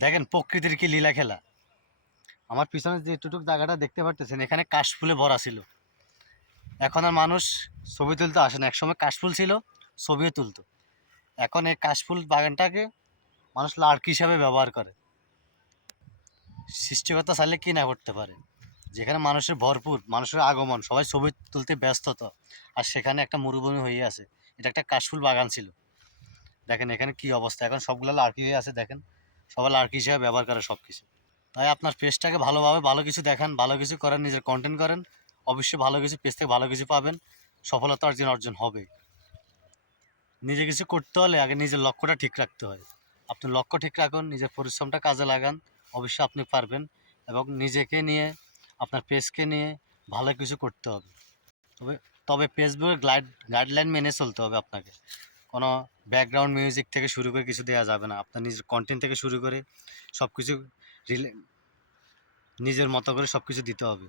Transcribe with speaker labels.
Speaker 1: দেখেন প্রকৃতির কি লীলা খেলা। আমার পিছনে যে টুটুক জায়গাটা দেখতে পারতেছেন, এখানে কাশফুলে ভরা ছিল। এখন আর মানুষ ছবি তুলতে আসে না। একসময় কাশফুল ছিল, ছবিও তুলতো। এখন এই কাশফুল বাগানটাকে মানুষ লার্কি হিসাবে ব্যবহার করে। সৃষ্টিকর্তা চাইলে কি না করতে পারে? যেখানে মানুষের ভরপুর, মানুষের আগমন, সবাই ছবি তুলতে ব্যস্ত তো। আর সেখানে একটা মরুভূমি হয়ে আছে। এটা একটা কাশফুল বাগান ছিল। দেখেন এখানে কি অবস্থা? এখন সবগুলো লার্কি হয়ে আছে, দেখেন। সবাই লার্কি হিসাবে ব্যবহার করে সব কিছু। তাই আপনার পেজটাকে ভালোভাবে ভালো কিছু দেখান, ভালো কিছু করেন, নিজের কন্টেন্ট করেন, অবশ্যই ভালো কিছু পেজ থেকে ভালো কিছু পাবেন, সফলতা অর্জন অর্জন হবে। নিজে কিছু করতে হলে আগে নিজের লক্ষ্যটা ঠিক রাখতে হয়। আপনি লক্ষ্য ঠিক রাখুন, নিজের পরিশ্রমটা কাজে লাগান, অবশ্যই আপনি পারবেন এবং নিজেকে নিয়ে, আপনার পেজকে নিয়ে ভালো কিছু করতে হবে। তবে তবে ফেসবুকের গাইড গাইডলাইন মেনে চলতে হবে আপনাকে। কোনো ব্যাকগ্রাউন্ড মিউজিক থেকে শুরু করে কিছু দেওয়া যাবে না। আপনার নিজের কন্টেন্ট থেকে শুরু করে সব কিছু নিজের মতো করে সব কিছু দিতে হবে।